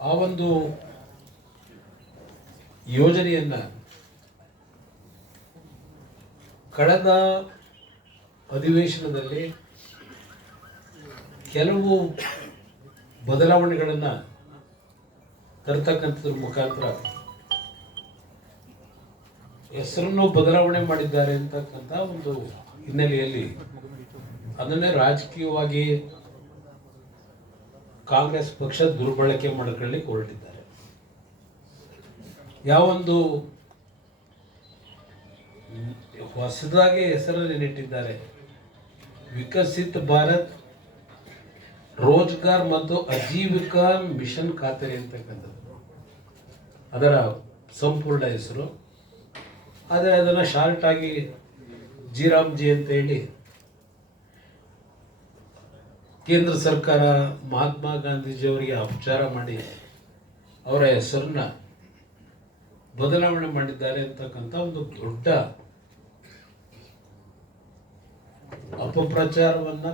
ಆ ಒಂದು ಯೋಜನೆಯನ್ನ ಕಳೆದ ಅಧಿವೇಶನದಲ್ಲಿ ಕೆಲವು ಬದಲಾವಣೆಗಳನ್ನು ತರ್ತಕ್ಕಂಥದ್ರ ಮುಖಾಂತರ ಹೆಸರನ್ನು ಬದಲಾವಣೆ ಮಾಡಿದ್ದಾರೆ ಅಂತಕ್ಕಂಥ ಒಂದು ಹಿನ್ನೆಲೆಯಲ್ಲಿ ಅದನ್ನೇ ರಾಜಕೀಯವಾಗಿ ಕಾಂಗ್ರೆಸ್ ಪಕ್ಷ ದುರ್ಬಳಕೆ ಮಾಡಿಕೊಳ್ಳಲಿಕ್ಕೆ ಹೊರಟಿದ್ದಾರೆ. ಯಾವೊಂದು ಹೊಸದಾಗಿ ಹೆಸರನ್ನು ನೆಟ್ಟಿದ್ದಾರೆ, ವಿಕಸಿತ ಭಾರತ್ ರೋಜ್ಗಾರ್ ಮತ್ತು ಆಜೀವಿಕಾ ಮಿಷನ್ ಖಾತರಿ ಅಂತಕ್ಕಂಥದ್ದು ಅದರ ಸಂಪೂರ್ಣ ಹೆಸರು. ಆದರೆ ಅದನ್ನು ಶಾರ್ಟ್ ಆಗಿ ಜಿ ಅಂತ ಹೇಳಿ ಕೇಂದ್ರ ಸರ್ಕಾರ ಮಹಾತ್ಮ ಗಾಂಧೀಜಿಯವರಿಗೆ ಅಪಚಾರ ಮಾಡಿ ಅವರ ಹೆಸರನ್ನ ಬದಲಾವಣೆ ಮಾಡಿದ್ದಾರೆ ಅಂತಕ್ಕಂಥ ಒಂದು ದೊಡ್ಡ ಅಪಪ್ರಚಾರವನ್ನು